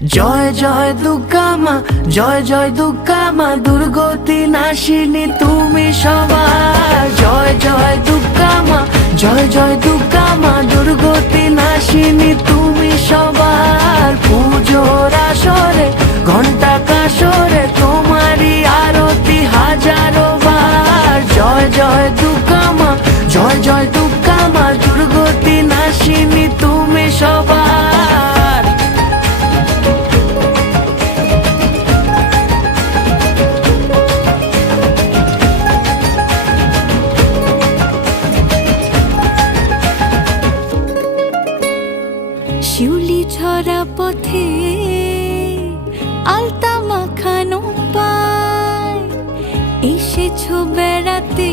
জয় জয় দুর্গা মা, জয় জয় দুর্গা মা, দুর্গতি নাশিনী তুমি সবার। জয় জয় দুর্গা মা, জয় জয় দুর্গা মা, দুর্গতি নাশিনী তুমি সবার। পুজোর আসরে ঘন্টা কাসরে তোমারই আরতি হাজারো বার। জয় জয় দুর্গা মা, জয় জয় দুর্গা মা, দুর্গতি নাশিনী তুমি সবার। শিউলি ছড়া পথে আলতা মাখানো পায়, এসেছো বেড়াতে